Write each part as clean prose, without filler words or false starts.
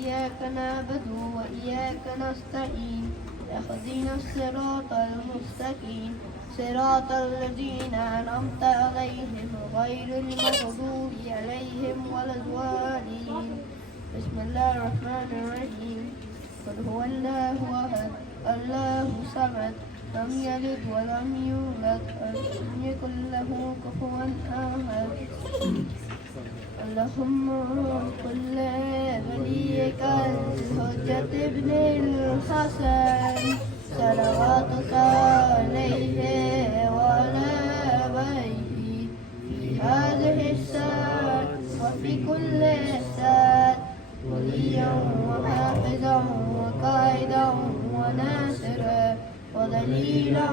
إياك نعبد وإياك نستعين اهدنا الصراط المستقيم صراط الذين أنعمت عليهم غير المغضوب عليهم ولا الضالين. بسم الله الرحمن الرحيم. قل هو الله أحد الله الصمد لم يلد ولم يولد ولم يكن له كفوا أحد. اللهم كل وليك الحجة ابن الحسن صلواتك عليه وعلى آبائه في هذه الساعة وفي كل ساعة وليا وحافظا وقائدا وناصرا ودليلا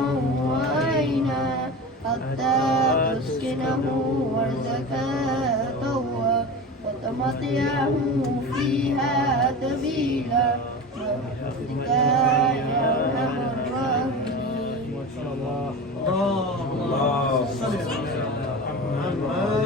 وعينا حتى تسكنه وزكاته وتمطعه فيها تبيلا برحمتك يا أرحم الراحمين. اللهم صل على محمد.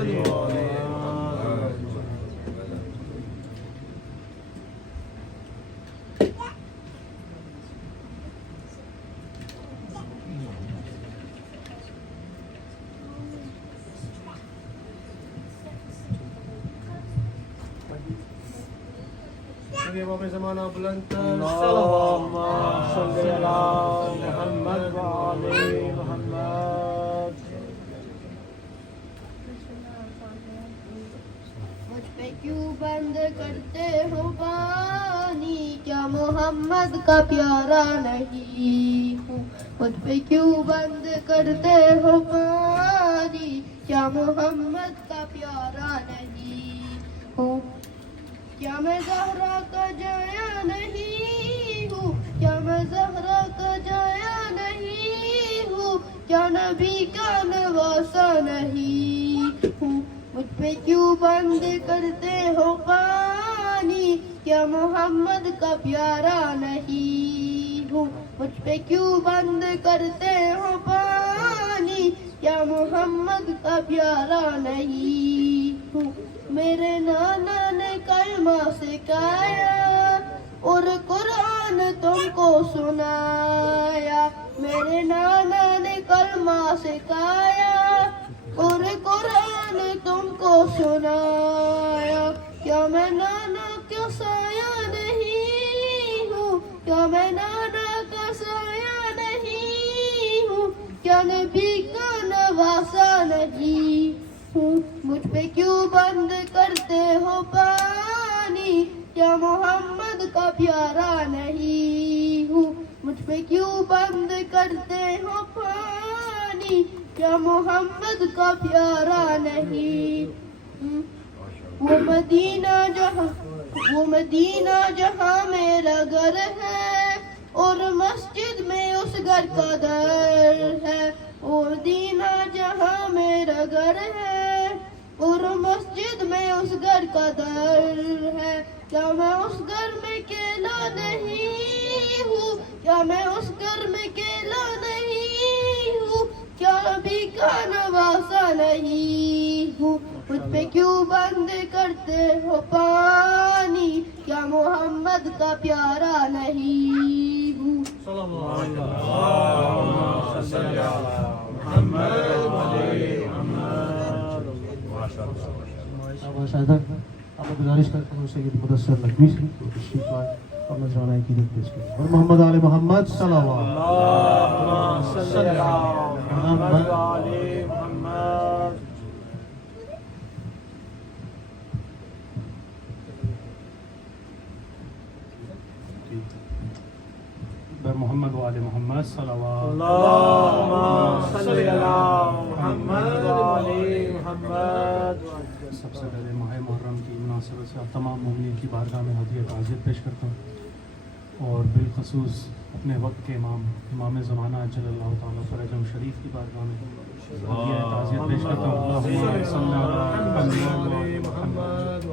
باقی زمانہ بلند کر اللہم صلی علی محمد وعلی محمد. مجھ پہ کیوں بند کرتے ہو پانی کیا محمد کا پیارا نہیں ہوں. مجھ پہ کیوں بند کرتے ہو پانی کیا محمد کا پیارا نہیں ہوں. کیا میں زہرا کا جایا نہیں ہوں کیا میں زہرا کا جایا نہیں ہوں کیا نبی کا نواسا نہیں ہوں. مجھ پہ کیوں بند کرتے ہو پانی کیا محمد کا پیارا نہیں ہوں. مجھ پہ کیوں بند کرتے ہو پانی کیا محمد کا پیارا نہیں ہوں. میرے نانا نے کلمہ سکھایا اور قرآن تم کو سنایا. میرے نانا نے کلمہ سکھایا اور قرآن تم کو سنایا. کیا میں نانا کا سایہ نہیں ہوں کیا میں نانا کا سایہ نہیں ہوں کیا نبی کا نواسا نہیں ہوں. مجھ پہ کیوں بند کرتے ہو پانی کیا محمد کا پیارا نہیں ہوں. مجھ پہ کیوں بند کرتے ہو پانی کیا محمد کا پیارا نہیں ہوں. وہ مدینہ جہاں میرا گھر ہے اور مسجد میں اس گھر کا در ہے. اور مدینہ جہاں میرا گھر ہے اور مسجد میں اس گھر کا در ہے. کیا میں اس گھر میں اکیلا نہیں ہوں کیا میں اس گھر میں اکیلا نہیں ہوں کیا نبی کا نواسا نہیں ہوں. مجھ پہ کیوں بند کرتے ہو پانی کیا محمد کا پیارا نہیں ہوں. اللہم صلی علی محمد وعلی محمد. آپ گزارش کرتے ہیں سید مدثر نقوی سے تشریف لائیں اور نذرانہ عقیدت پیش کریں. اور محمد آل محمد صلی اللہ علیہ اللہم صلی علی محمد وعلی محمد. محمد وآل محمد صلی اللہ اللہم صلی علی محمد وعلی محمد. سب سے پہلے ماہ محرم کی مناسبت سے آپ تمام مومنین کی بارگاہ میں ہدیہ تعزیت پیش کرتا ہوں اور بالخصوص اپنے وقت کے امام زمانہ جل اللہ تعالیٰ فرجم شریف کی بارگاہ میں ہدیہ تعزیت پیش کرتا ہوں. اللہم صلی علی محمد.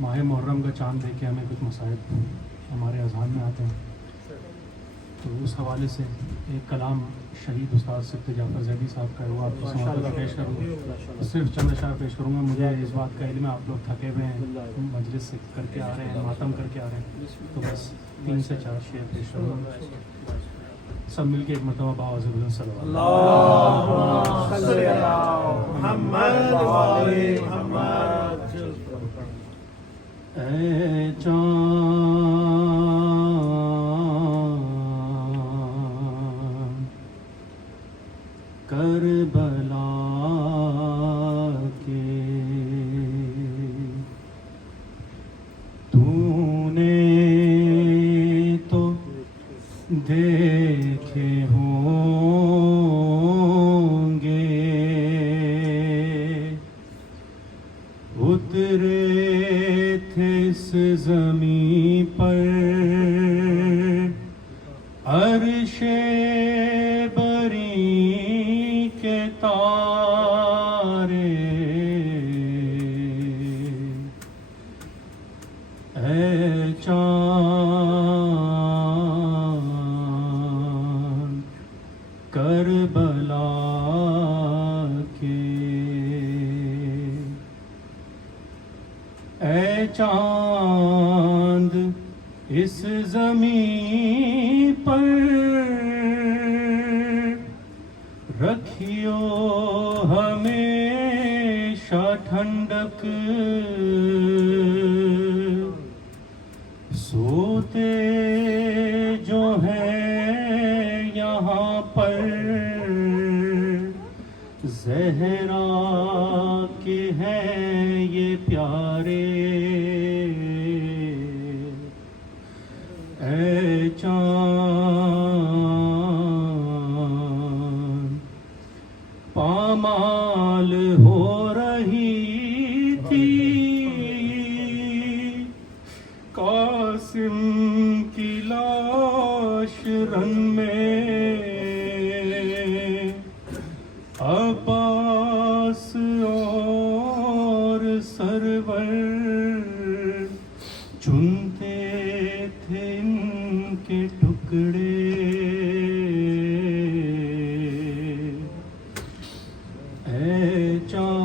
ماہ محرم کا چاند دیکھ کے ہمیں کچھ مسائل ہمارے اذہان میں آتے ہیں. تو اس حوالے سے ایک کلام شہید استاد سید جعفر زیدی صاحب کا وہ آپ کو سماعت میں پیش کروں گا. صرف چند اشعار پیش کروں گا. مجھے اس بات کا علم ہے آپ لوگ تھکے ہوئے ہیں, مجلس سے کر کے آ رہے ہیں, ماتم کر کے آ رہے ہیں, تو بس 3 سے 4 شعر پیش کروں گا. سب مل کے ایک مرتبہ باوازِ بلند صلی اللہم صلی علی محمد و آل محمد. اے چاند کربلا کے تو نے تو دیکھے ہوں گے اترے تھے اس زمین پر عرش بری کے تارے. اے چاند کربلا کے, اے چاند اس زمین پر رکھیو ہمیشہ ٹھنڈک, سوتے جو ہیں یہاں پر زہرا کے ہیں یہ پیارے. اے چاند پامال ہو رہی تھی قاسم کی لاش رن میں, عباس اور سرور چنتے تھے ان کے ٹکڑے. اے چاند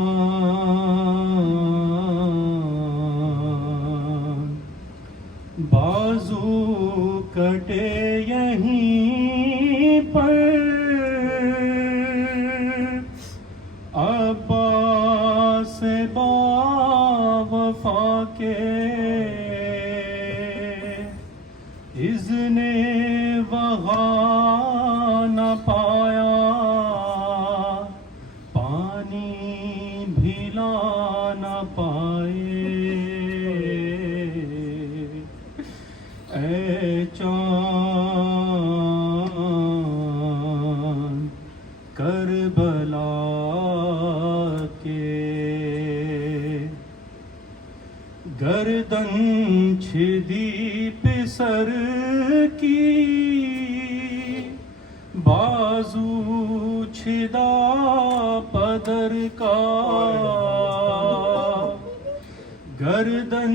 بازو کٹے یہیں پر عباس با وفا کے, اذن وغا نہ پایا پانی بھی لا نہ پائے. اے چاند کربلا کے گردن چھدی پسر کی بازو چھدا پدر کا, گردن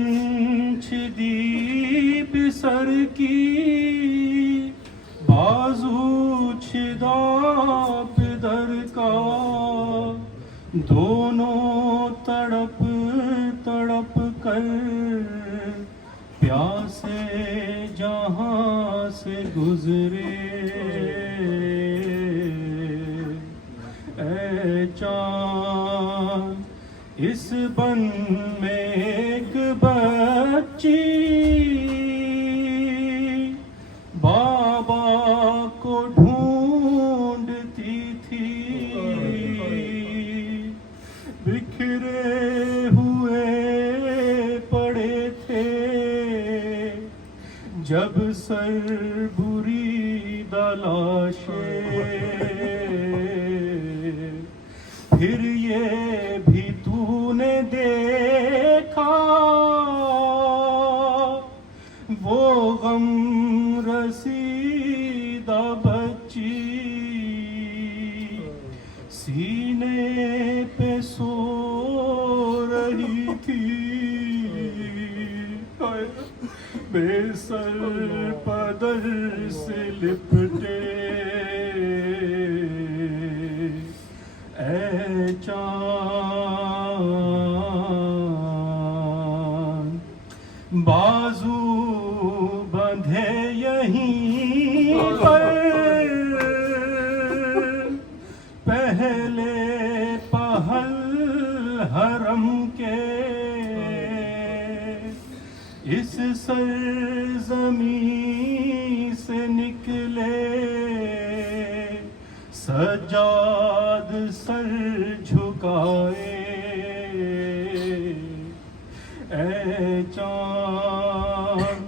چھدی پسر کی بازو چھدا پدر کا, دونوں تڑپ تڑپ کر پیاسے جہاں سے گزرے. اے چاند اس بن میں ایک بچی بابا کو ڈھونڈتی تھی, بکھرے ہوئے پڑے تھے جب سر بری دلاشے. پھر یہ بھی تو نے دیکھا وہ غم رسیدہ بچی سینے پہ سو رہی تھی. بے سر پدر سے لپٹے اے چاند بازو بندھے یہیں پر پہلے پہل حرم کے اس سرزمین سے نکلے سجاد سر جھکائے اے چاند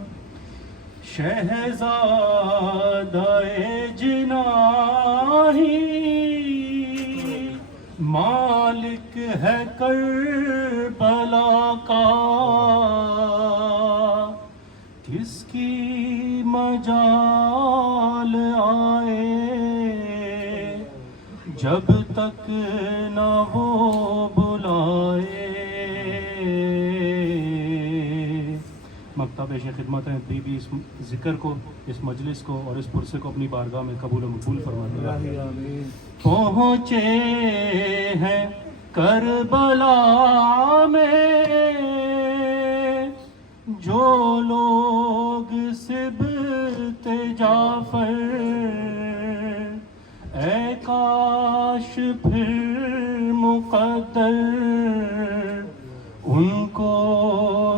شہزادہ جناحی مالک ہے کربلا کا کس کی مجال آئے جب تک نہ وہ بلائے. مکتب پیش خدمت ہیں بھی اس ذکر کو، اس مجلس کو اور اس پرسے کو اپنی بارگاہ میں قبول و مقبول فرمائے. پہنچے ہیں کربلا میں جو لوگ سبط جعفر، اے کاش پھر مقدر ان کو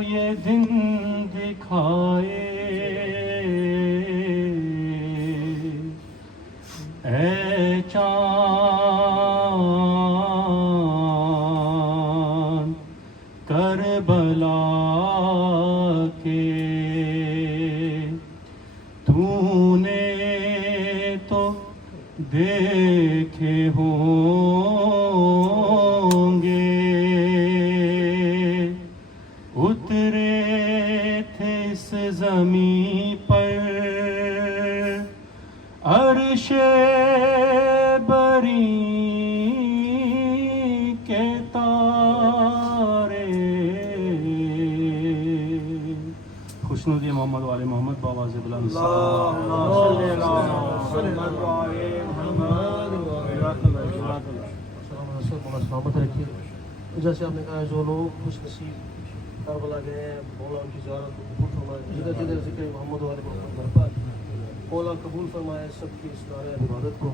یہ دن دکھائے. اے چاند کربلا کے تو نے تو دیکھے ہوں گے اترے تھے اس زمین پر عرش بری کے تارے. خوشنودی محمد والے محمد بابا سے بلند سلامت رکھیے. جیسے آپ نے کہا جو لوگ خوش نصیب کربلا گئے ہیں مولا ان کی زیارت کو قبول فرمائے. جدھر جدھر ذکر محمد والے محمد برپا مولا قبول فرمائے سب کی اس دار عبادت کو.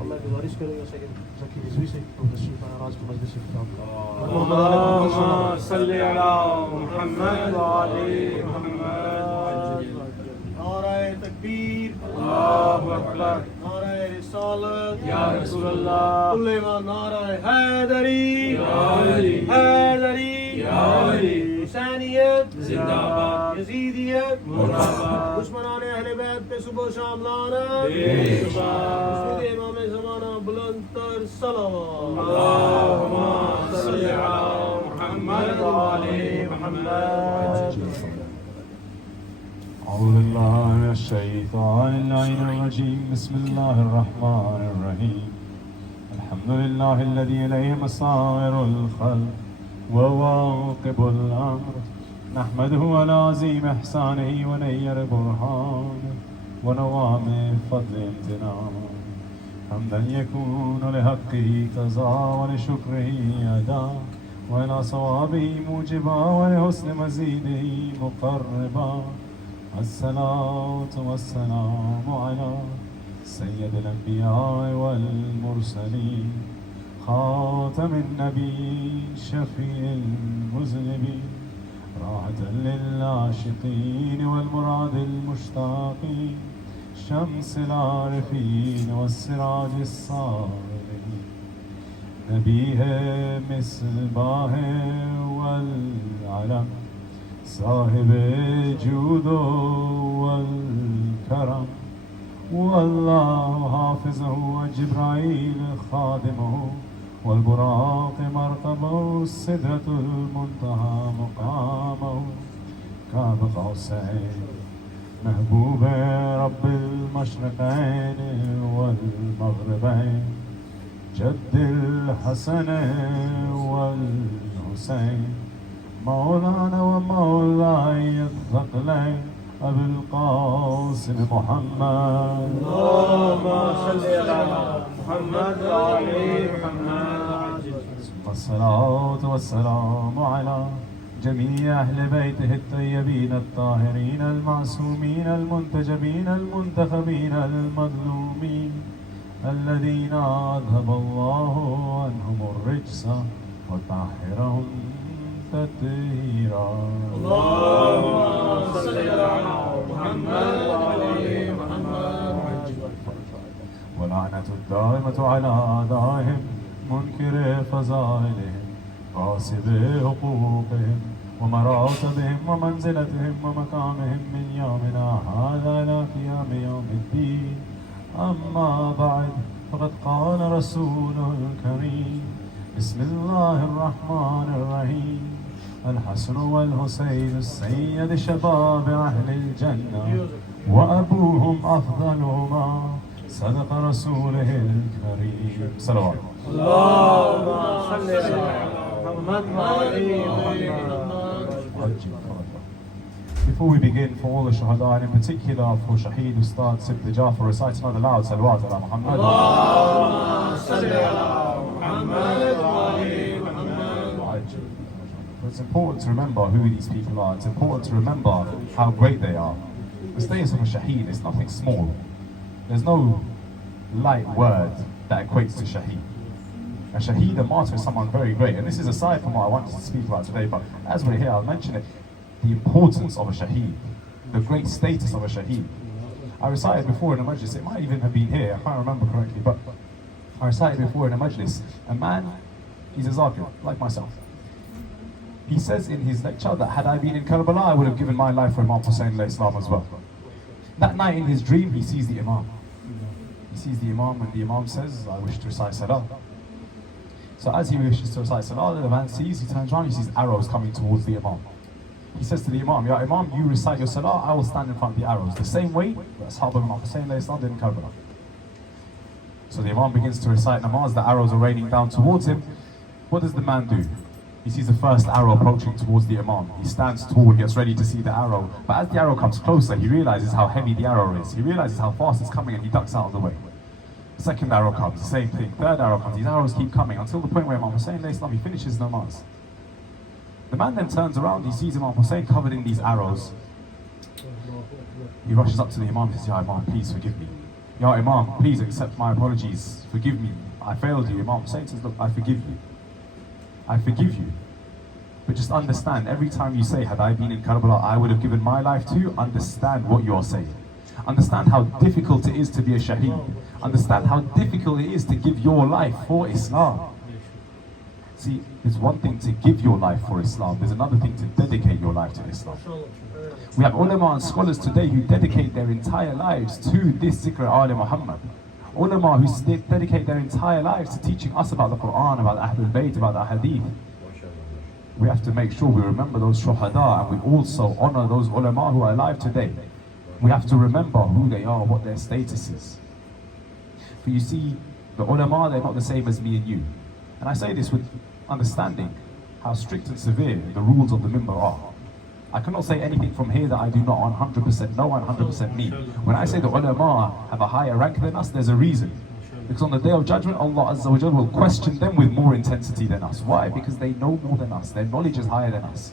اللہ گزارش کروں گا سید ذکی رضوی سے تو تشریف آئے آج کے مجلس اختتام کا. اللهم صل على محمد وعلى محمد. نعرہ تکبیر، اللہ اکبر، نعرہ رسالت یا رسول اللہ، کلما نعرہ حیدری یا علی، حیدری یا علی، حسینیت زندہ باد، یزیدیت مرد آباد، دشمنان اہل بیت پہ صبح و شام لعنت بے شمار. مسجد امام زمانہ بلند تر صلوات. اللهم صل على محمد وعلى محمد. أعوذ بالله من الشيطان اللعين الرجيم. بسم الله الرحمن الرحيم. الحمد لله الذي إليه مصائر الخلق وواقب الأمر. نحمده على عظيم إحسانه ونير برهانه ونوام فضل امتنانه. حمدا يكون لحقه قضاء ولشكره أداء وإلى صوابه موجبا ولحسن مزيده مقربا. الصلاة والسلام على سيد الأنبياء والمرسلين خاتم النبي شفيع المذنبين راحة للعاشقين والمراد المشتاقين شمس العارفين والسراج الصالحين. نبی ہے مصباح والعلم صاحب جود والکرم واللہ حافظه وجبرائیل خادمه والبراق مرقبه السدرة المنتهى مقامه قاب قوسین محبوب رب المشرقین والمغربین جد الحسن والحسین مولانا ومولاي الذكر الثقلين أبي القاسم محمد. اللهم صل على محمد وعلى محمد. والصلاة والسلام على جميع أهل بيته الطيبين الطاهرين المعصومين المنتجبين المنتخبين المظلومين الذين أذهب الله عنهم الرجس وطهرهم تطهيرا. اللهم صل على محمد وعلى محمد. ولعنة الدائمة على أعدائهم منكر فضائلهم غاصب حقوقهم ومراتبهم ومنزلتهم ومقامهم من يومنا هذا إلى قيام يوم الدين. أما بعد فقد قال رسوله الكريم بسم الله الرحمن الرحيم الحسن والحسين السيد شباب أهل الجنة وأبوهم أفضلهما صدق رسوله الكريم. صلوات. اللهم صل على محمد وعلى محمد. Before we begin, for all the Shuhada and in particular for Shaheed Ustad Sibd Jafar, recite another loud salawat ala Muhammad. اللهم صل على محمد وعلى محمد. It's important to remember who these people are. It's important to remember how great they are. The status of a Shaheed is nothing small. There's no light word that equates to Shaheed. A Shaheed, a martyr, is someone very great. And this is aside from what I wanted to speak about today, but as we're here, I'll mention it. The importance of a Shaheed, the great status of a Shaheed. I recited before in a Majlis, it might even have been here, I can't remember correctly, but I recited before in a Majlis, a man, he's a Zaki, like myself. He says in his lecture that had I been in Karbala, I would have given my life for Imam Hussain Islam as well. That night in his dream, he sees the Imam. He sees the Imam and the Imam says, I wish to recite Salah. So as he wishes to recite Salah, the man sees, he turns around, he sees arrows coming towards the Imam. He says to the Imam, Ya Imam, you recite your Salah, I will stand in front of the arrows. The same way that Ashab of Imam Hussain Islam did in Karbala. So the Imam begins to recite namaz, the arrows are raining down towards him. What does the man do? He sees the first arrow approaching towards the Imam. He stands tall, gets ready to see the arrow. But as the arrow comes closer, he realizes how heavy the arrow is. He realizes how fast it's coming and he ducks out of the way. The second arrow comes, the same thing. Third arrow comes, these arrows keep coming until the point where Imam Hussain Islam, he finishes namaz. The man then turns around, he sees Imam Hussain covered in these arrows. He rushes up to the Imam and says, Ya Imam, please forgive me. Ya Imam, please accept my apologies. Forgive me. I failed you. Imam Hussain says, look, I forgive you. I forgive you. But just understand, every time you say, had I been in Karbala, I would have given my life to you, understand what you are saying. Understand how difficult it is to be a Shaheed. Understand how difficult it is to give your life for Islam. See, it's one thing to give your life for Islam, there's another thing to dedicate your life to Islam. We have ulama and scholars today who dedicate their entire lives to this zikr al Muhammad. Ulama who dedicate their entire lives to teaching us about the Quran, about Ahlul Bayt, about the Hadith. We have to make sure we remember those shuhada and we also honor those ulama who are alive today. We have to remember who they are, what their status is. For you see, the ulama, they're not the same as me and you. And I say this with understanding how strict and severe the rules of the minbar are. I cannot say anything from here that I do not 100% know, 100% mean. When I say the ulama have a higher rank than us, there's a reason. Because on the Day of Judgment, Allah Azza wa Jal will question them with more intensity than us. Why? Because they know more than us. Their knowledge is higher than us.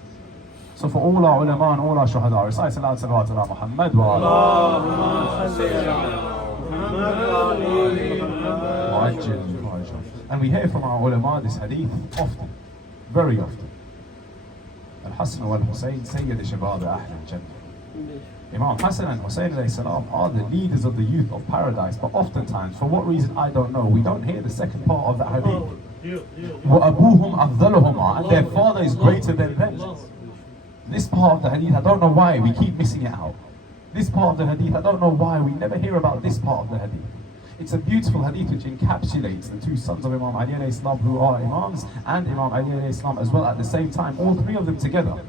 So for all our ulama and all our shuhada, recite salawat ala Muhammad wa ala. And we hear from our ulama this hadith often, very often. Al-Hasan wal-Hussain, Sayyid Shabab Ahl al-Jannah. Imam Hassan and Hussain alayhi salam are the leaders of the youth of paradise, but oftentimes, for what reason I don't know, we don't hear the second part of that hadith. وَأَبُوهُمْ أَفْضَلُهُمَا, and their father is greater than them. This part of the hadith, I don't know why we keep missing it out. This part of the hadith, I don't know why we never hear about this part of the hadith. It's a beautiful hadith which encapsulates the two sons of Imam Ali alayhi salam who are imams and Imam Ali alayhi salam as well at the same time, all three of them together.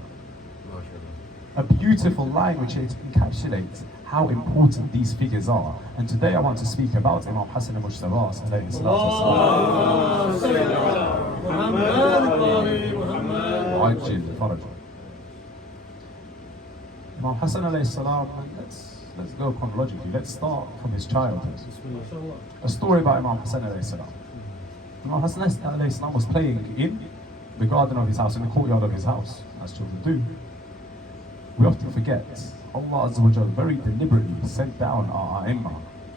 A beautiful line which encapsulates how important these figures are. And today I want to speak about Imam Hassan al-Mujtaba alayhi salatu. Imam Hassan alayhi salam, let's go chronologically. Let's start from his childhood. A story about Imam Hassan alayhi salam. Imam Hassan alayhi salam was playing in the garden of his house, in the courtyard of his house, as children do. We often forget Allah Azza wa Jal very deliberately sent down our A'imma,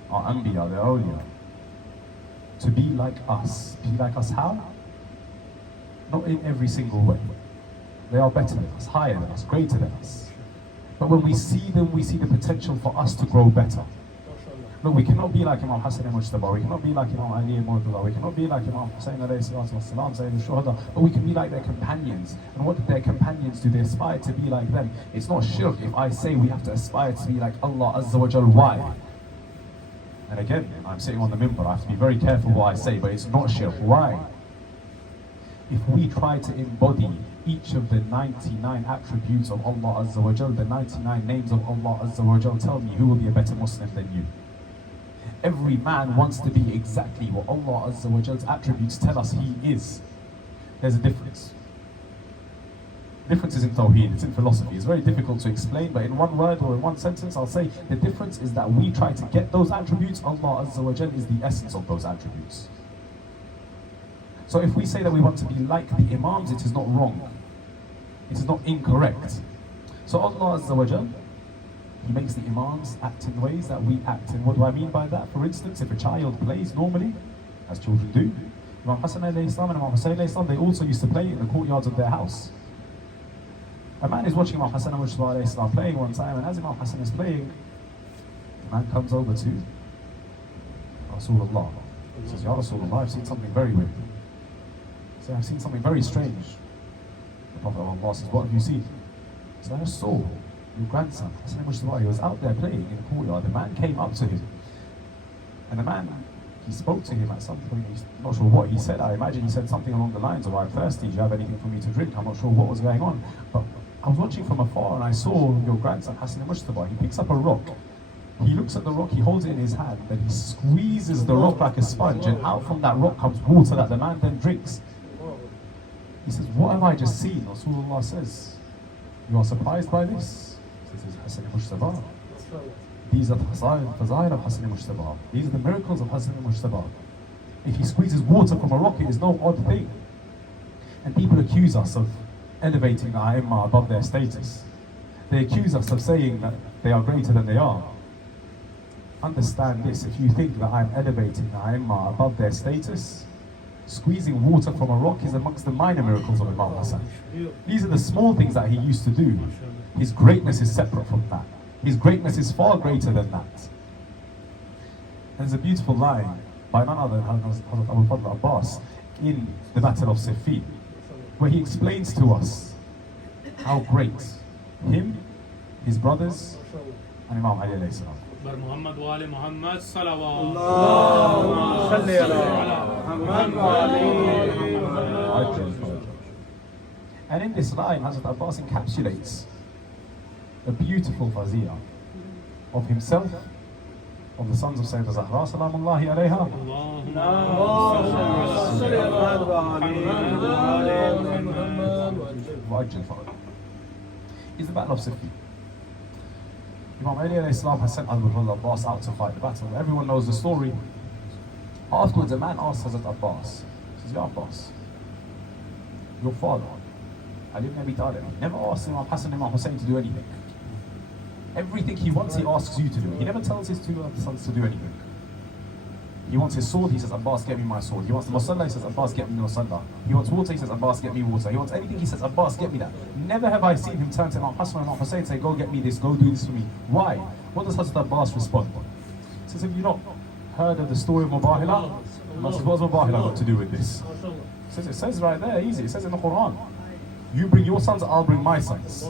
our Anbiya, the awliya, to be like us. Be like us how? Not in every single way. They are better than us, higher than us, greater than us. But when we see them, we see the potential for us to grow better. Look, we cannot be like Imam Hassan al-Mujtaba, we cannot be like Imam Ali al-Murtala, we cannot be like Imam Hussein alayhi salatu wasalam, Sayyid al-Shuhada, but we can be like their companions. And what did their companions do? They aspire to be like them. It's not shirk if I say we have to aspire to be like Allah Azza wa Jal. Why? And again, I'm sitting on the minbar, I have to be very careful what I say, but it's not shirk. Why? If we try to embody each of the 99 attributes of Allah Azza wa Jal, the 99 names of Allah Azza wa Jal, tell me who will be a better Muslim than you? Every man wants to be exactly what Allah Azza wa Jal's attributes tell us he is. There's a difference. Difference is in Tawheed, it's in philosophy. It's very difficult to explain, but in one word or in one sentence, I'll say the difference is that we try to get those attributes. Allah Azza wa Jal is the essence of those attributes. So if we say that we want to be like the Imams, it is not wrong. It is not incorrect. So Allah Azza wa Jal, He makes the Imams act in ways that we act. And what do I mean by that? For instance, if a child plays normally, as children do, Imam Hassan alayhi salam and Imam Hussein alayhi salam, they also used to play in the courtyards of their house. A man is watching Imam Hassan alayhi salam playing one time, and as Imam Hassan is playing, the man comes over to Rasulullah. He says, Ya Rasulullah, I've seen something very weird. He says, I've seen something very strange. The Prophet of Allah says, what have you seen? He says, I just saw your grandson, he was out there playing in the courtyard. The man came up to him, and the man, he spoke to him at some point. He's not sure what he said. I imagine he said something along the lines of, I'm thirsty, do you have anything for me to drink? I'm not sure what was going on, but I was watching from afar and I saw your grandson, Hassan al-Mujtaba. He picks up a rock, he looks at the rock, he holds it in his hand, then he squeezes the rock like a sponge, and out from that rock comes water that the man then drinks. He says, what have I just seen? Rasulullah says, you are surprised by this? This is Hassan al-Mujtaba. These are the fazail of Hassan al-Mujtaba. These are the miracles of Hassan al-Mujtaba. If he squeezes water from a rock, it is no odd thing. And people accuse us of elevating the A'imma above their status. They accuse us of saying that they are greater than they are. Understand this, if you think that I'm elevating the A'imma above their status, squeezing water from a rock is amongst the minor miracles of Imam Hassan. These are the small things that he used to do. His greatness is separate from that. His greatness is far greater than that. And there's a beautiful line by none other than Hazrat Abu Fadl Abbas in the Battle of Siffin, where he explains to us how great him, his brothers, and Imam Ali alayhi salam. Muhammad wa ali Muhammad salawat. Allahumma salli ala Muhammad wa ali Muhammad. And in this line, Hazrat Abbas encapsulates a beautiful fazila of himself, of the sons of Sayyidah Zahra salamullahi alayha. Is the Battle of Siffin. Imam Ali alayhi salam has sent Abu Abbas out to fight the battle. Everyone knows the story. Afterwards, a man asks Hazrat Abbas, he says, Ya Abbas, your father, Ali ibn Abi Talib, never asked Imam Hassan and Imam Hussein to do anything. Everything he wants, he asks you to do. He never tells his two other sons to do anything. He wants his sword, he says, Abbas, get me my sword. He wants the musalla, he says, Abbas, get me the musalla. He wants water, he says, Abbas, get me water. He wants anything, he says, Abbas, get me that. Never have I seen him turn to Imam Hassan and Imam Hussein and say, go get me this, go do this for me. Why? What does Hazrat Abbas respond? He says, have you not heard of the story of Mubahila? He says, what has Mubahila got to do with this? It says right there, easy, it says in the Quran. You bring your sons, I'll bring my sons.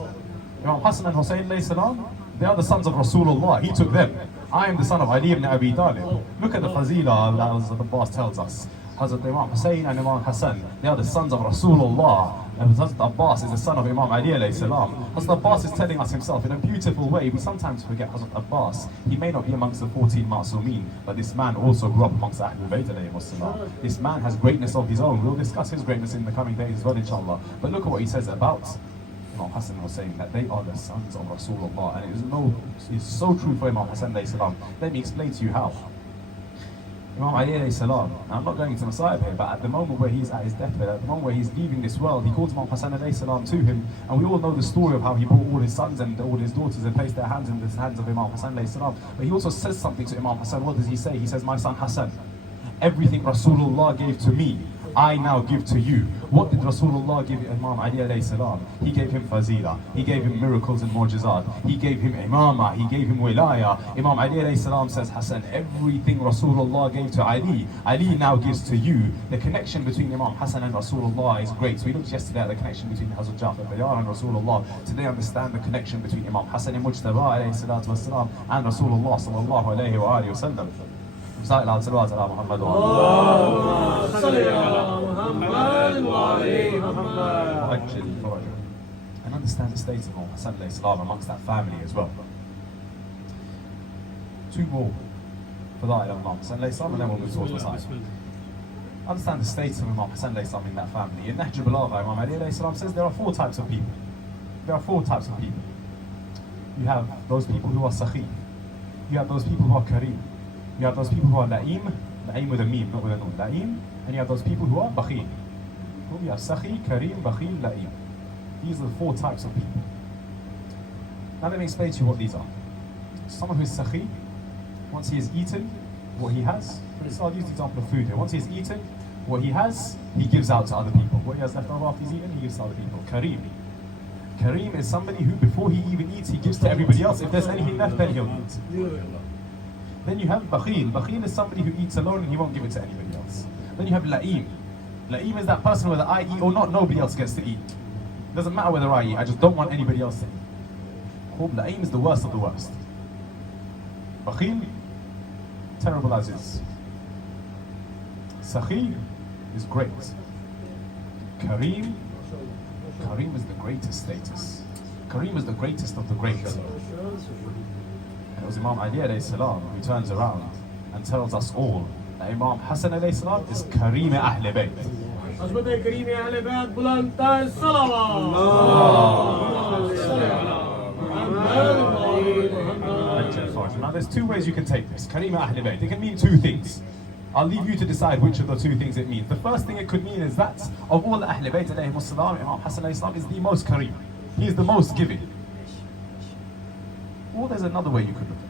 Imam Hassan and Hussein alayhi salam, they are the sons of Rasulullah. He took them. I am the son of Ali ibn Abi Talib. Look at the fazila that Hazrat Abbas tells us. Hazrat Imam Hussein and Imam Hassan, they are the sons of Rasulullah. And Hazrat Abbas is the son of Imam Ali alayhi salam. Hazrat Abbas is telling us himself in a beautiful way. We sometimes forget Hazrat Abbas. He may not be amongst the 14 Ma'sumin, but this man also grew up amongst Ahlul Bayt alayhi salam. This man has greatness of his own. We'll discuss his greatness in the coming days as well, inshallah. But look at what he says about Imam Hassan was saying that they are the sons of Rasulullah, and it's so true for Imam Hassan alayhi salam. Let me explain to you how. Imam Ali alayhi salam, now I'm not going to Masayib here, but at the moment where he's at his deathbed, at the moment where he's leaving this world, he calls Imam Hassan alayhi salam to him, and we all know the story of how he brought all his sons and all his daughters and placed their hands in the hands of Imam Hassan alayhi salam. But he also says something to Imam Hassan. What does he say? He says, my son Hassan, everything Rasulullah gave to me, I now give to you. What did Rasulullah give Imam Ali alayhi salam? He gave him fazila, he gave him miracles and mu'jizat, he gave him imama, he gave him wilaya. Imam Ali alayhi salam says, Hassan, everything Rasulullah gave to Ali, Ali now gives to you. The connection between Imam Hassan and Rasulullah is great. So we looked yesterday at the connection between Hazrat Ja'far Tayyar and Rasulullah. Today understand the connection between Imam Hassan and Mujtaba alayhi salatu wasalam and Rasulullah sallallahu alayhi wa alihi wa sallam. And understand the status of Imam Hassan alayhi salam amongst that family as well. Two more for that of Imam Hassan alayhi salam, and then we'll move towards Masayib. Understand the status of Imam Hassan alayhi salam in that family. In Nahj al-Balagha, Imam Ali alayhi salam says there are four types of people. There are four types of people. You have those people who are Sakhi. You have those people who are Kareem. You have those people who are La'im, La'im with a meme, not with a nun, La'im, and you have those people who are Bakhil. You have Sakhi, Kareem, Bakhil, La'im. These are the four types of people. Now let me explain to you what these are. Someone who is Sakhi, once he has eaten what he has, so I'll use the example of food here. Once he has eaten what he has, he gives out to other people. What he has left over after he's eaten, he gives to other people. Kareem. Kareem is somebody who, before he even eats, he gives to everybody else. If there's anything left, then he'll eat. Then you have Bakhil. Bakhil is somebody who eats alone and he won't give it to anybody else. Then you have La'im. La'im is that person whether I eat or not, nobody else gets to eat. It doesn't matter whether I eat, I just don't want anybody else to eat. La'im is the worst of the worst. Bakhil, terrible as is. Sakhi is great. Kareem is the greatest status. Kareem is the greatest of the great. It was Imam Ali alayhi salam who turns around and tells us all that Imam Hassan alayhi salam is Kareem Ahl Bayt. Now there's two ways you can take this. Kareem Ahl Bayt. It can mean two things. I'll leave you to decide which of the two things it means. The first thing it could mean is that of all the Ahl Bayt alayhi salam, Imam Hassan alayhi salam is the most Kareem. He is the most giving. Or there's another way you could look at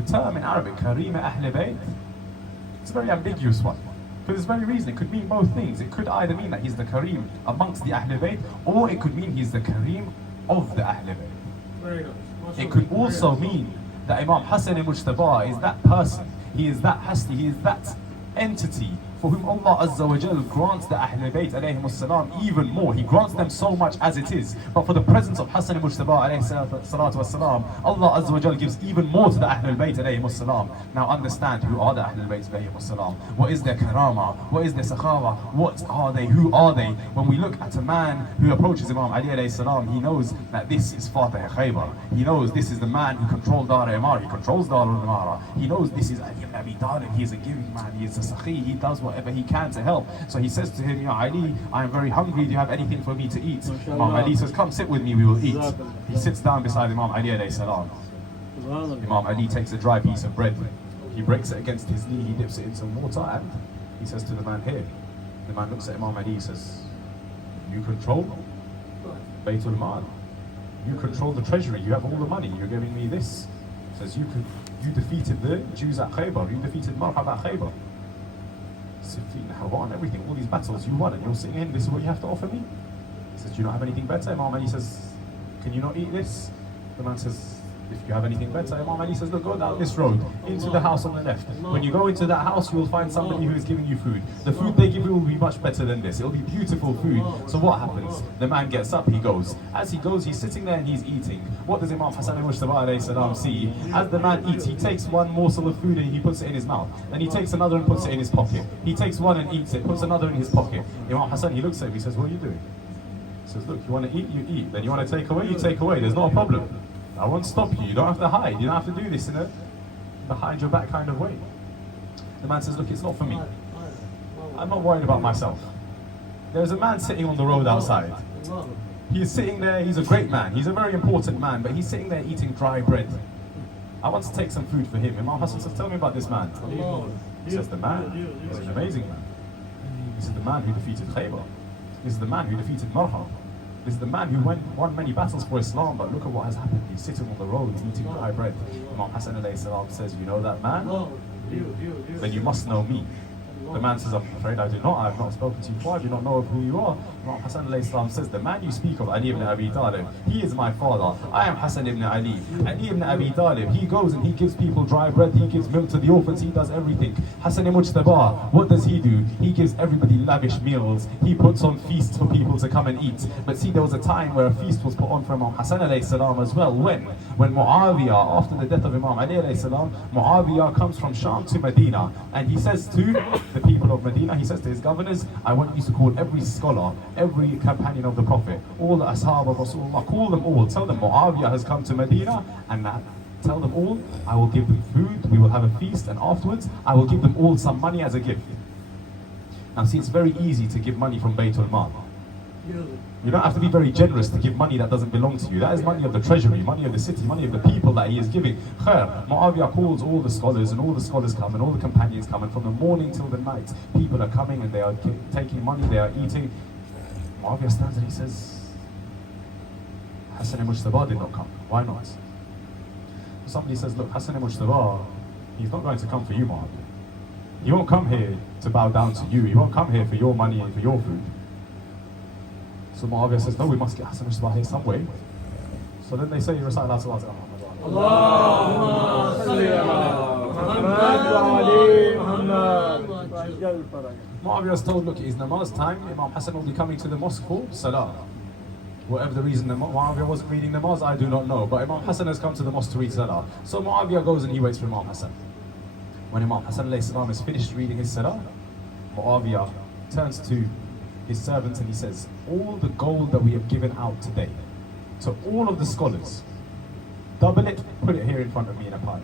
it. The term in Arabic, Kareem Ahl Bayt, it's a very ambiguous one. For this very reason, it could mean both things. It could either mean that he's the Kareem amongst the Ahl Bayt, or it could mean he's the Kareem of the Ahl Bayt. It could also mean that Imam Hassan al-Mujtaba is that person, he is that hasti, he is that entity for whom Allah Azza wa Jal grants the Ahl Bayt alayhimus salam even more. He grants them so much as it is. But for the presence of Hassan al-Mujtaba alayhi salatu wasalam, Allah Azza wa Jal gives even more to the Ahl Bayt alayhimus salam. Now understand who are the Ahl Bayt alayhimus salam. What is their karama? What is their sakhawa? What are they? Who are they? When we look at a man who approaches Imam Ali alayhi salam, he knows that this is Fatih Khaybar. He knows this is the man who controls Dar Imara. He controls Dar al-Imara. He knows this is Ali ibn Abi Talib. He is a giving man. He is a sakhi. He does whatever he can to help. So he says to him, Ya Ali, I am very hungry. Do you have anything for me to eat? Imam Ali says, come sit with me, we will eat. He sits down beside Imam Ali alayhi salam. Imam Ali takes a dry piece of bread. He breaks it against his knee. He dips it in some water and he says to the man, here. The man looks at Imam Ali. He says, you control Baytul Mal. You control the treasury. You have all the money. You're giving me this. He says, you defeated the Jews at Khaybar. You defeated Marhab at Khaybar. Hawan, everything, all these battles you won, and you're sitting in, this is what you have to offer me? He says, do you not have anything better? Imam Ali says, can you not eat this? The man says, if you have anything better. Imam Ali says, look, go down this road, into the house on the left. When you go into that house, you will find somebody who is giving you food. The food they give you will be much better than this. It will be beautiful food. So what happens? The man gets up, he goes. As he goes, he's sitting there and he's eating. What does Imam Hassan al-Mujtaba alayhi salam see? As the man eats, he takes one morsel of food and he puts it in his mouth. Then he takes another and puts it in his pocket. He takes one and eats it, puts another in his pocket. Imam Hassan, he looks at him, he says, what are you doing? He says, look, you want to eat, you eat. Then you want to take away, you take away. There's not a problem. I won't stop you. You don't have to hide. You don't have to do this in a behind your back kind of way. The man says, look, it's not for me. I'm not worried about myself. There's a man sitting on the road outside. He's sitting there, he's a great man, he's a very important man, but he's sitting there eating dry bread. I want to take some food for him. Imam Hassan says, tell me about this man. He says, the man is an amazing man. This is the man who defeated Khaybar. This is the man who defeated Marham. This is the man who won many battles for Islam, but look at what has happened. He's sitting on the road eating dry bread. Imam Hassan alayhi salam says, you know that man? Then you must know me. The man says, I'm afraid I do not. I have not spoken to you before. I do not know who you are. Imam Hassan alayhi salam says, the man you speak of, Ali ibn Abi Talib, he is my father. I am Hassan ibn Ali. Ali ibn Abi Talib, he goes and he gives people dry bread. He gives milk to the orphans. He does everything. Hassan Mujtaba, what does he do? He gives everybody lavish meals. He puts on feasts for people to come and eat. But see, there was a time where a feast was put on for Imam Hassan alayhi salam as well. When Muawiyah, after the death of Imam Ali alayhi salam, Muawiyah comes from Sham to Medina, and he says to the people of Medina, he says to his governors, I want you to call every scholar, every companion of the Prophet, all the ashab of Rasulullah, call them all, tell them Muawiyah has come to Medina, and tell them all, I will give them food, we will have a feast, and afterwards I will give them all some money as a gift. Now see, it's very easy to give money from Baytul Mal. You don't have to be very generous to give money that doesn't belong to you. That is money of the treasury, money of the city, money of the people that he is giving. Khair, Muawiyah calls all the scholars, and all the scholars come, and all the companions come, and from the morning till the night, people are coming and they are taking money, they are eating. Muawiyah stands and he says, Hassan Mujtaba did not come. Why not? Somebody says, look, Hassan Mujtaba, he's not going to come for you, Muawiyah. He won't come here to bow down to you. He won't come here for your money and for your food. So Muawiyah says, no, we must get Hassan Mujtaba here some way. So then they say, you recite Allah Subhanahu wa Ta'ala. Muawiyah is told, look, it is namaz time. Imam Hassan will be coming to the mosque for salah. Whatever the reason, Muawiyah wasn't reading namaz, I do not know. But Imam Hassan has come to the mosque to read salah. So Muawiyah goes and he waits for Imam Hassan. When Imam Hassan alayhi salam is finished reading his salah, Muawiyah turns to his servants and he says, all the gold that we have given out today to all of the scholars, double it, put it here in front of me in a pile.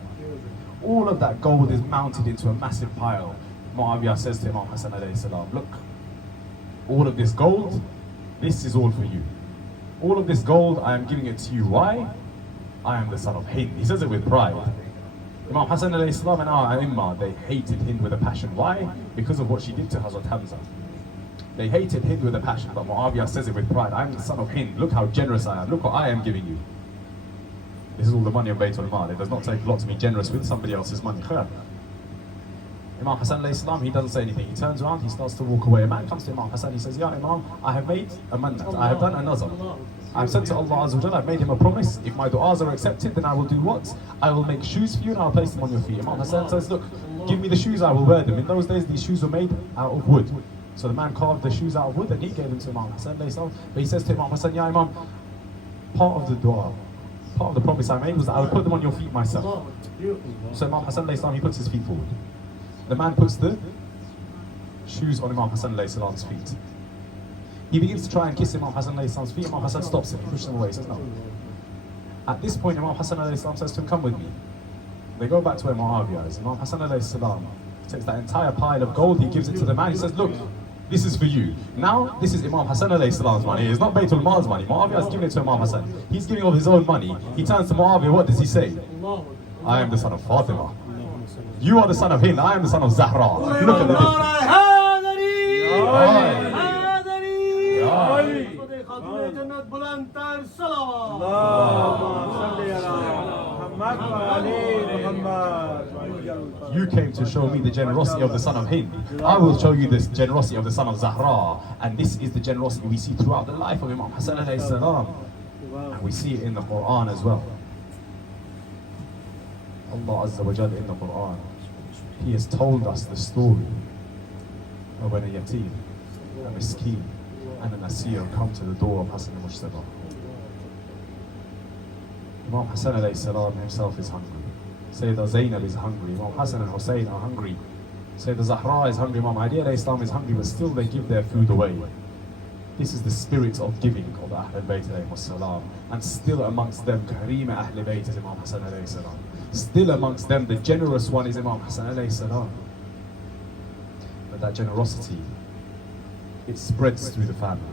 All of that gold is mounted into a massive pile. Muawiyah says to Imam Hassan alayhi salam, look, all of this gold, this is all for you. All of this gold, I am giving it to you. Why? I am the son of Hind. He says it with pride. Imam Hassan alayhi salam and our A'immah, they hated Hind with a passion. Why? Because of what she did to Hazrat Hamza. They hated Hind with a passion, but Muawiyah says it with pride. I am the son of Hind. Look how generous I am. Look what I am giving you. This is all the money of Baytul Mal. It does not take a lot to be generous with somebody else's money. Khair. Imam Hassan alayhi salam, he doesn't say anything. He turns around, he starts to walk away. A man comes to Imam Hassan, he says, Ya Imam, I have made a mannat. I have done a nazar. I've said to Allah Azza wa Jalla, I've made him a promise. If my du'as are accepted, then I will do what? I will make shoes for you and I'll place them on your feet. Imam Hassan says, look, give me the shoes, I will wear them. In those days, these shoes were made out of wood. So the man carved the shoes out of wood and he gave them to Imam Hassan. But he says to Imam Hassan, Ya Imam, part of the dua, part of the promise I made was that I would put them on your feet myself. So Imam Hassan, he puts his feet forward. The man puts the shoes on Imam Hassan's feet. He begins to try and kiss Imam Hassan's feet. Imam Hassan stops him, he pushes him away, he says no. At this point, Imam Hassan says to him, come with me. They go back to where Muawiyah is. Imam Hassan takes that entire pile of gold, he gives it to the man, he says, look, this is for you. Now, this is Imam Hassan's money. It's not Baytul Mal's money. Muawiyah is giving it to Imam Hassan. He's giving of his own money. He turns to Muawiyah, what does he say? I am the son of Fatima. You are the son of Hind, I am the son of Zahra. Look at the difference. You came to show me the generosity of the son of Hind. I will show you the generosity of the son of Zahra. And this is the generosity we see throughout the life of Imam Hassan alayhi salam. And we see it in the Quran as well. Allah Azza wa Jalla in the Quran, He has told us the story of when a yatim, a miskeen, and a nasir come to the door of Hassan al-Mujtaba. Imam Hassan alayhi salam himself is hungry. Sayyidah Zainab is hungry. Imam Hassan and Hussein are hungry. Sayyidah Zahra is hungry. Imam Ali alayhi salam is hungry, but still they give their food away. This is the spirit of giving of the Ahlul Bayt alayhi salam. And still amongst them, Kareem Ahlul Bayt is Imam Hassan alayhi salam. Still amongst them, the generous one is Imam Hassan alayhi salam. But that generosity, it spreads through the family.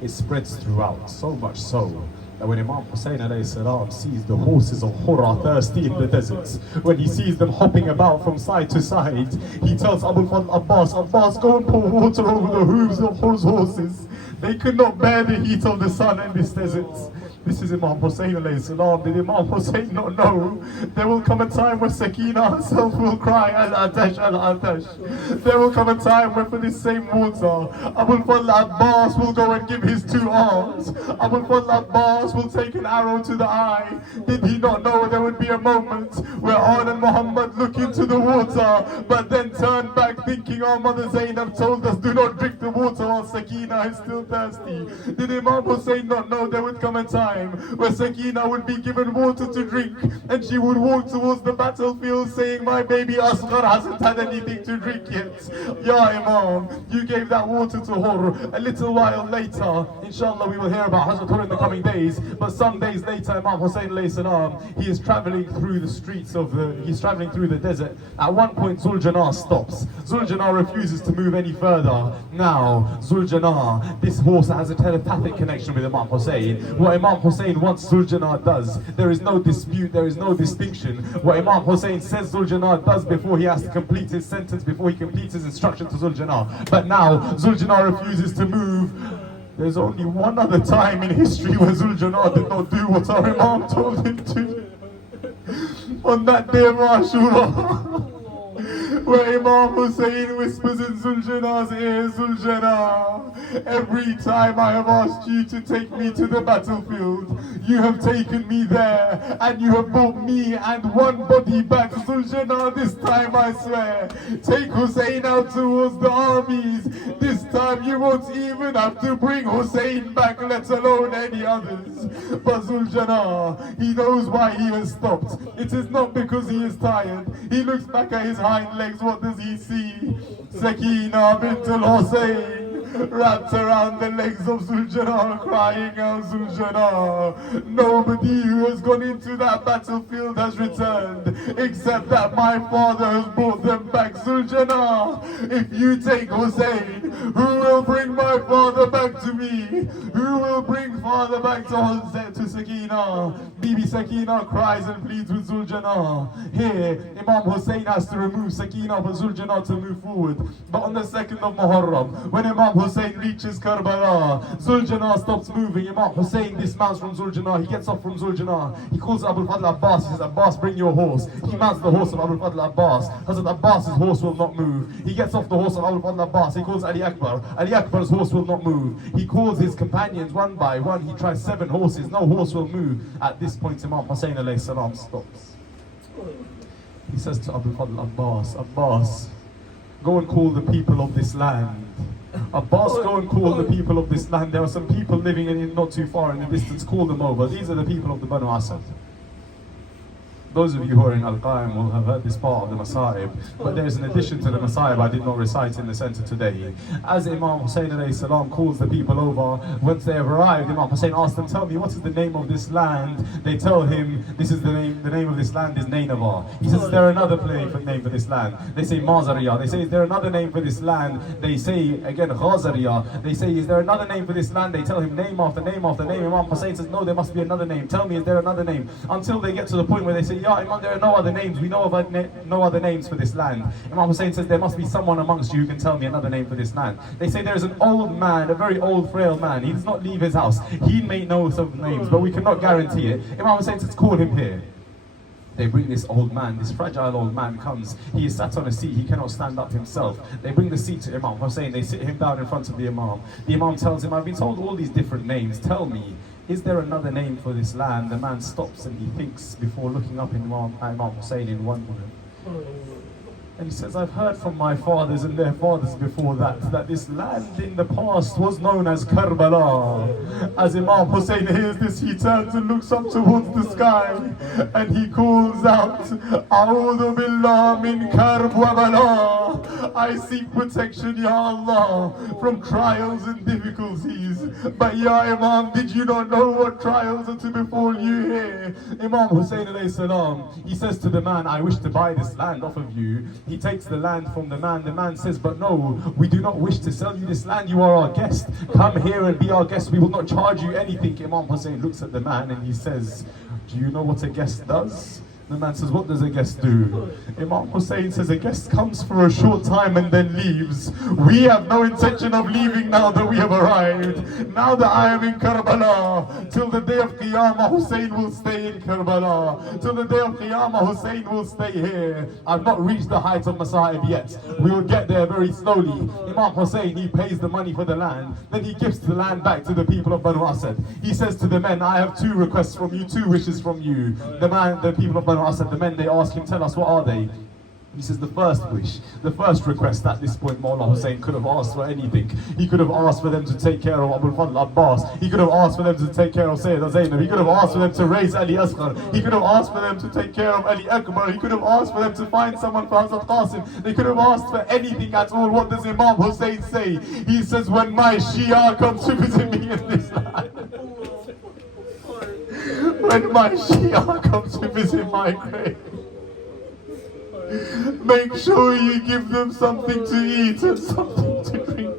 it spreads throughout, so much so that when Imam Hussein alayhi salam sees the horses of Hurra thirsty in the deserts, when he sees them hopping about from side to side, he tells Abu al-Fadl Abbas, Abbas, go and pour water over the hooves of Hurra's horses. They could not bear the heat of the sun in this desert. This is Imam Hussein alayhi salam. Did Imam Hussein not know there will come a time where Sakina herself will cry, Al-Atash, Al-Atash. There will come a time where for this same water, Abu al-Fadl Abbas will go and give his 2 arms. Abu al-Fadl Abbas will take an arrow to the eye. Did he not know there would be a moment where An and Muhammad look into the water, but then turn back thinking our mother Zainab told us, do not drink the water while Sakina is still thirsty. Did Imam Hussein not know there would come a time where Sakina would be given water to drink and she would walk towards the battlefield saying, my baby Asghar hasn't had anything to drink yet. Ya Imam, you gave that water to Hurr. A little while later, inshallah we will hear about Hazrat Hurr in the coming days, but some days later Imam Hussein alayhi salam, he is traveling through the streets of he's traveling through the desert. At one point Zuljana stops. Zuljana refuses to move any further. Now Zuljana, this horse has a telepathic connection with Imam Hussein. What Imam Hussein wants Zuljana does. There is no dispute, there is no distinction. What Imam Hussein says Zuljana does before he has to complete his sentence, before he completes his instruction to Zuljana. But now Zuljana refuses to move. There's only one other time in history where Zuljana did not do what our Imam told him to. On that day of Ashura, where Imam Hussein whispers in Zuljana's ear, Zuljana, every time I have asked you to take me to the battlefield, you have taken me there, and you have brought me and one body back. Zuljana, this time I swear, take Hussein out towards the armies. This time you won't even have to bring Hussein back, let alone any others. But Zuljana, he knows why he has stopped. It is not because he is tired. He looks back at his hind legs, what does he see? Sakina bint al-Hussein wrapped around the legs of Zuljana, crying out, Zuljana, nobody who has gone into that battlefield has returned, except that my father has brought them back. Zuljana, if you take Hussein, who will bring my father back to me? Who will bring father back to Hussein, to Sakina? Bibi Sakina cries and pleads with Zuljana. Here, Imam Hussein has to remove Sakina for Zuljana to move forward. But on the 2nd of Muharram, when Imam Hussein reaches Karbala, Zuljana stops moving. Imam Hussein dismounts from Zuljana. He gets off from Zuljana. He calls Abu al-Fadl Abbas. He says, Abbas, bring your horse. He mounts the horse of Abu al-Fadl Abbas. Hazrat Abbas's horse will not move. He gets off the horse of Abu al-Fadl Abbas. He calls Ali Akbar. Ali Akbar's horse will not move. He calls his companions one by one. He tries 7 horses. No horse will move. At this point, Imam Hussein alayhi salam stops. He says to Abu al-Fadl Abbas, Abbas, go and call the people of this land. Abbas, go and call the people of this land. There are some people living in it not too far in the distance. Call them over. These are the people of the Banu Asad. Those of you who are in Al-Qaim will have heard this part of the Masa'ib, but there is an addition to the Masa'ib I did not recite in the center today. As Imam Hussein alayhi salam calls the people over, once they have arrived, Imam Hussein asks them, tell me, what is the name of this land? They tell him, this is the name of this land is Nainava. He says, is there another name for this land? They say Mazariya. They say, is there another name for this land? They say, again, Ghazariya. They say, is there another name for this land? They tell him name after name after name. Imam Hussein says, no, there must be another name. Tell me, is there another name? Until they get to the point where they say, Ya Imam, there are no other names. We know of no other names for this land. Imam Hussein says, there must be someone amongst you who can tell me another name for this land. They say there is an old man, a very old, frail man. He does not leave his house. He may know some names, but we cannot guarantee it. Imam Hussein says, call him here. They bring this old man, this fragile old man comes. He is sat on a seat, he cannot stand up himself. They bring the seat to Imam Hussein, they sit him down in front of the Imam. The Imam tells him, I've been told all these different names, tell me, is there another name for this land? The man stops and he thinks before looking up in Imam Hussein in wonderment. And he says, I've heard from my fathers and their fathers before that this land in the past was known as Karbala. As Imam Hussein hears this, he turns and looks up towards the sky and he calls out, A'udhu billah min karb wa bala. I seek protection, Ya Allah, from trials and difficulties. But Ya Imam, did you not know what trials are to befall you here? Imam Hussein alayhi salam, he says to the man, I wish to buy this land off of you. He takes the land from the man. The man says, but no, we do not wish to sell you this land. You are our guest. Come here and be our guest. We will not charge you anything. Imam Hussein looks at the man and he says, do you know what a guest does? The man says, what does a guest do? Imam Hussein says, a guest comes for a short time and then leaves. We have no intention of leaving now that we have arrived. Now that I am in Karbala, till the day of Qiyamah, Hussein will stay in Karbala. Till the day of Qiyamah, Hussein will stay here. I've not reached the height of Masa'ib yet. We will get there very slowly. Imam Hussein, he pays the money for the land. Then he gives the land back to the people of Banu Asad. He says to the men, I have 2 requests from you, 2 wishes from you. The people of Banu Asad, the men, they ask him, tell us, what are they? He says, the first wish, the first request. At this point, Mawla Hussein could have asked for anything. He could have asked for them to take care of Abu al-Fadl Abbas. He could have asked for them to take care of Sayyida Zainab. He could have asked for them to raise Ali Asghar. He could have asked for them to take care of Ali Akbar. He could have asked for them to find someone for Hazrat Qasim. They could have asked for anything at all. What does Imam Hussein say? He says, when my Shia comes to visit me in this land, when my Shia comes to visit my grave, make sure you give them something to eat and something to drink.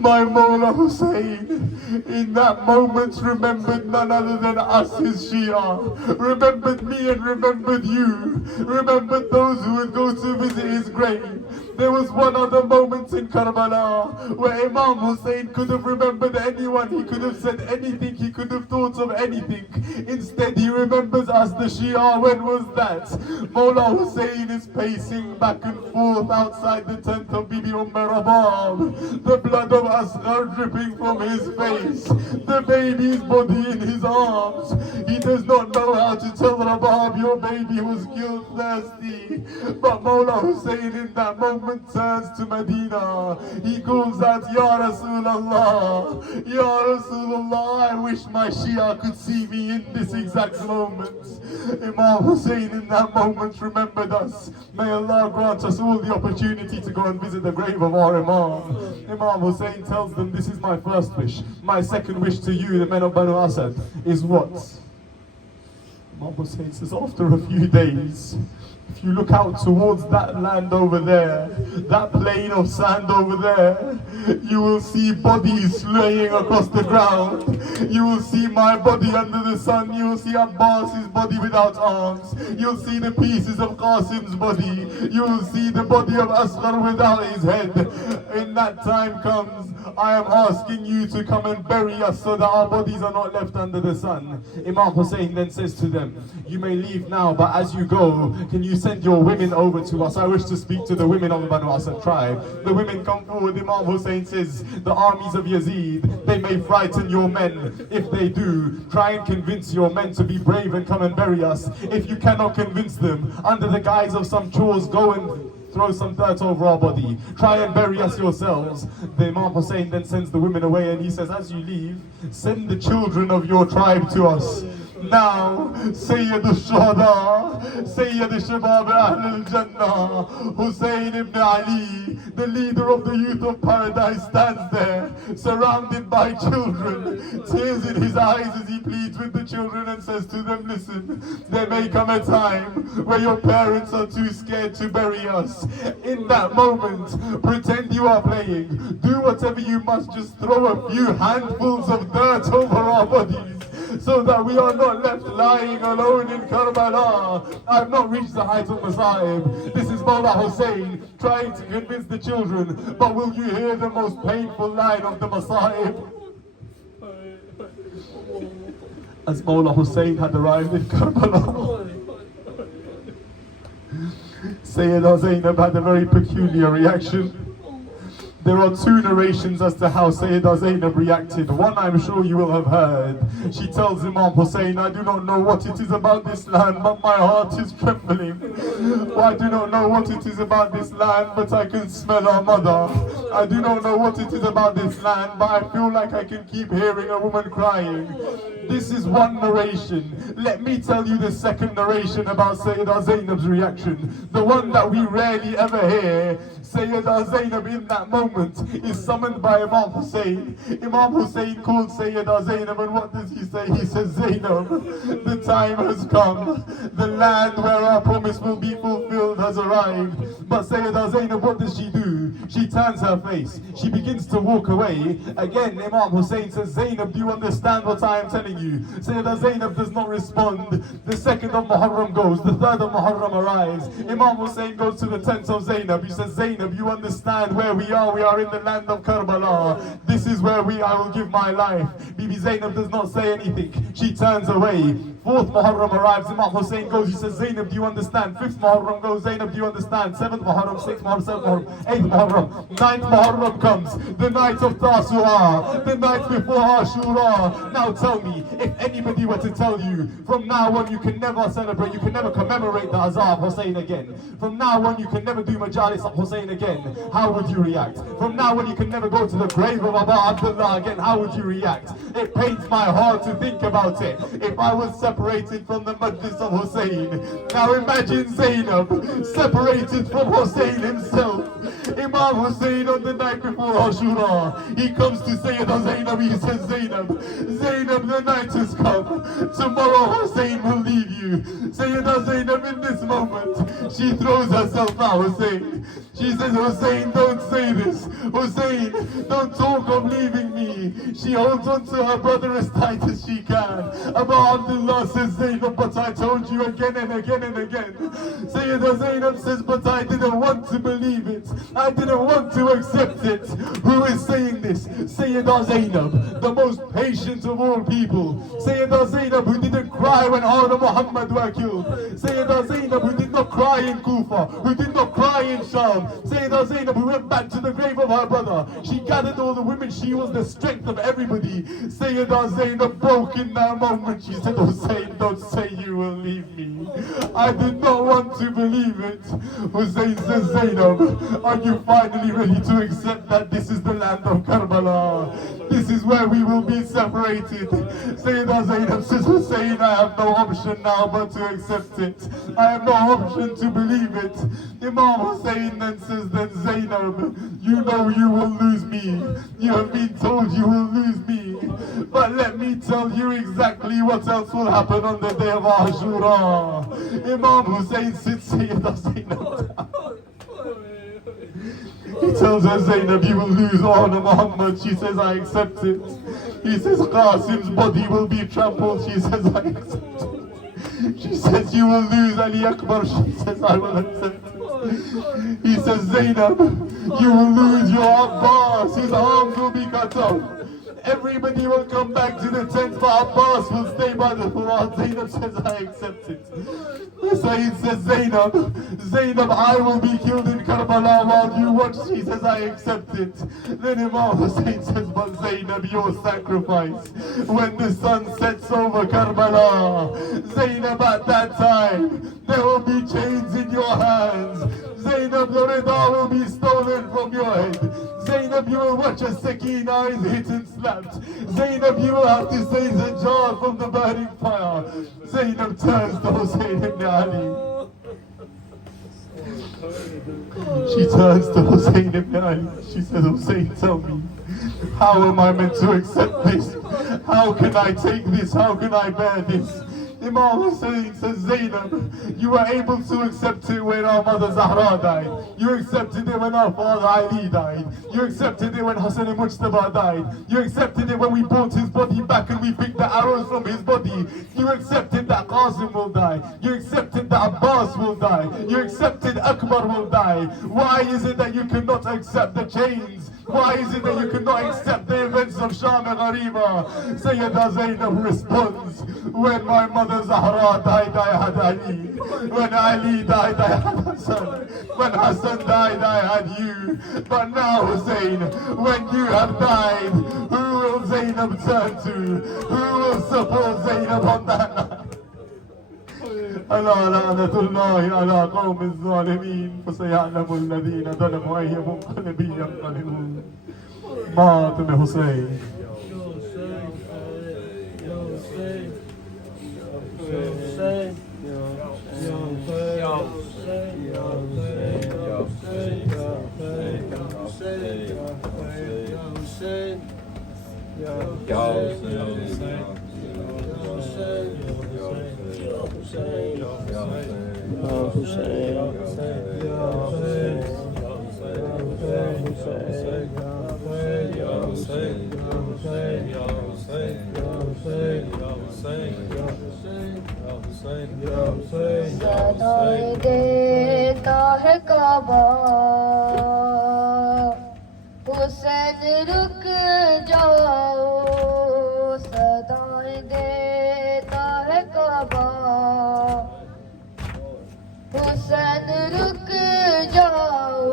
My Mawla Hussein, in that moment, remembered none other than us, his Shia. Remembered me and remembered you. Remembered those who would go to visit his grave. There was one other moment in Karbala where Imam Hussein could have remembered anyone. He could have said anything. He could have thought of anything. Instead, he remembers us, the Shia. When was that? Mawla Hussein is pacing back and forth outside the tent of Bibi Rabab. The blood of Asghar dripping from his face. The baby's body in his arms. He does not know how to tell Rabab, your baby was killed thirsty. But Mawla Hussein in that moment turns to Medina. He calls out, Ya Rasulullah, Ya Rasulullah, I wish my Shia could see me in this exact moment. Imam Hussein in that moment remembered us. May Allah grant us all the opportunity to go and visit the grave of our Imam. Imam Hussein tells them, this is my first wish. My second wish to you, the men of Banu Asad, is what? Imam Hussein says, after a few days, if you look out towards that land over there, that plain of sand over there, you will see bodies laying across the ground. You will see my body under the sun. You will see Abbas's body without arms. You'll see the pieces of Qasim's body. You will see the body of Asghar without his head. In that time comes, I am asking you to come and bury us so that our bodies are not left under the sun. Imam Hussein then says to them, you may leave now, but as you go, can you send your women over to us? I wish to speak to the women of the Banu Asad tribe. The women come forward. Imam Hussein says, the armies of Yazid, they may frighten your men. If they do, try and convince your men to be brave and come and bury us. If you cannot convince them, under the guise of some chores, go and throw some dirt over our body. Try and bury us yourselves. The Imam Hussein then sends the women away and he says, as you leave, send the children of your tribe to us. Now, Sayyid al-Shuhada, Sayyid al-Shabab Ahl al-Jannah, Hussein ibn Ali, the leader of the youth of paradise, stands there, surrounded by children, tears in his eyes as he pleads with the children and says to them, listen, there may come a time where your parents are too scared to bury us. In that moment, pretend you are playing. Do whatever you must, just throw a few handfuls of dirt over our bodies, so that we are not left lying alone in Karbala. I have not reached the height of Masa'ib. This is Mawla Hussein trying to convince the children. But will you hear the most painful line of the Masa'ib? As Mawla Hussein had arrived in Karbala, Sayyida Zainab had a very peculiar reaction. There are 2 narrations as to how Sayyida Zainab reacted. One I'm sure you will have heard. She tells Imam Hussein, I do not know what it is about this land, but my heart is trembling. I do not know what it is about this land, but I can smell our mother. I do not know what it is about this land, but I feel like I can keep hearing a woman crying. This is one narration. Let me tell you the second narration about Sayyidah Zainab's reaction. The one that we rarely ever hear. Sayyidah Zainab in that moment is summoned by Imam Hussein. Imam Hussein called Sayyidah Zainab, and what does he say? He says, Zainab, the time has come. The land where our promise will be fulfilled has arrived. But Sayyidah Zainab, what does she do? She turns her face. She begins to walk away. Again, Imam Hussein says, Zainab, do you understand what I am telling you? Sayyidah Zainab does not respond. The 2nd of Muharram goes. The 3rd of Muharram arrives. Imam Hussein goes to the tent of Zainab. He says, Zainab, you understand where we are. We are in the land of Karbala. This is where I will give my life. Bibi Zainab does not say anything. She turns away. 4th Muharram arrives. Imam Hussein goes. He says, Zainab, do you understand? 5th Muharram goes. Zainab, do you understand? 7th Muharram, 6th Muharram, 7th Muharram, 8th Muharram. 9th Muharram comes. The night of Tasu'a. The night before Ashura. Now tell me, if anybody were to tell you, from now on you can never celebrate, you can never commemorate the Azhar of Hussein again. From now on you can never do Majlis of Hussein again. How would you react? From now on you can never go to the grave of Abu Abdullah again. How would you react? It pains my heart to think about it. If I was separated from the Majlis of Hussein. Now imagine Zainab separated from Hussein himself. Imam Hussein on the night before Ashura, he comes to Sayyidah Zainab. He says, Zainab, Zainab, the night has come. Tomorrow Hussein will leave you. Sayyidah Zainab in this moment, she throws herself at Hussein. She says, Hussein, don't say this. Hussein, don't talk of leaving me. She holds on to her brother as tight as she can. Abu Abdullah says, Zainab, but I told you again and again and again. Sayyidah Zainab says, but I didn't want to believe it. I didn't want to accept it. Who is saying this? Sayyidah Zainab, the most patient of all people. Sayyidah Zainab, who didn't cry when Harun Muhammad were killed. Sayyidah Zainab, who did not cry in Kufa, who did not cry in Sham. Sayyidah Zainab, who went back to the grave of her brother. She gathered all the women. She was the strength of everybody. Sayyidah Zainab broke in that moment. She said, Hussein, don't say you will leave me. I did not want to believe it. Hussein says, Zainab, are you finally ready to accept that this is the land of Karbala? This is where we will be separated. Sayyidah Zainab says, Hussein, I have no option now but to accept it. I have no option to believe it. Imam Hussein then says, then Zainab, you know you will lose me. You have been told you will lose me. But let me tell you exactly what else will happen on the day of Ashura. Imam Hussein sits Sayyidah Zainab down. He tells her, Zainab, you will lose honor Muhammad. She says, I accept it. He says, Qasim's body will be trampled. She says, I accept it. She says, you will lose Ali Akbar. She says, I will accept it. He says, Zainab, you will lose your Abbas. His arms will be cut off. Everybody will come back to the tent, but Abbas will stay by the Quran. Zainab says, I accept it. Syed says, Zainab, I will be killed in Karbala while you watch. She says, I accept it. Then Imam Hussein says, but Zainab, your sacrifice, when the sun sets over Karbala, Zainab, at that time, there will be chains in your hands. Zainab, the Rida will be stolen from your head. Zainab, you will watch as Sakina is hit and slapped. Zainab, you will have to save the jar from the burning fire. Zainab turns to Hussein ibn Ali. She turns to Hussein ibn Ali. She says, Hussein, tell me, how am I meant to accept this? How can I take this? How can I bear this? Imam Hussein says, Zainab, you were able to accept it when our mother Zahra died. You accepted it when our father Ali died. You accepted it when Hassan Mujtaba died. You accepted it when we brought his body back and we picked the arrows from his body. You accepted that Qasim will die. You accepted that Abbas will die. You accepted Akbar will die. Why is it that you cannot accept the chains? Why is it that you cannot accept the events of Sham and Ghariba? Sayyidah Zainab responds, when my mother Zahra died, I had Ali. When Ali died, I had Hassan. When Hassan died, I had you. But now, Hussein, when you have died, who will Zainab turn to? Who will support Zainab on that night? ألا لعنة الله على قوم الظالمين فسيعلم الذين ظلموا أي منقلب ينقلبون. مات حسين. सदाएं देता है काबा हुसैन रुक जाओ सदाएं देता है काबा हुसैन रुक जाओ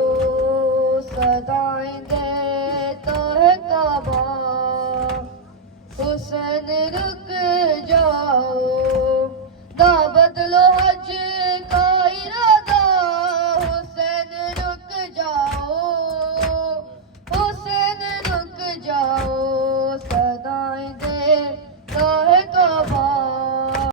सदाएं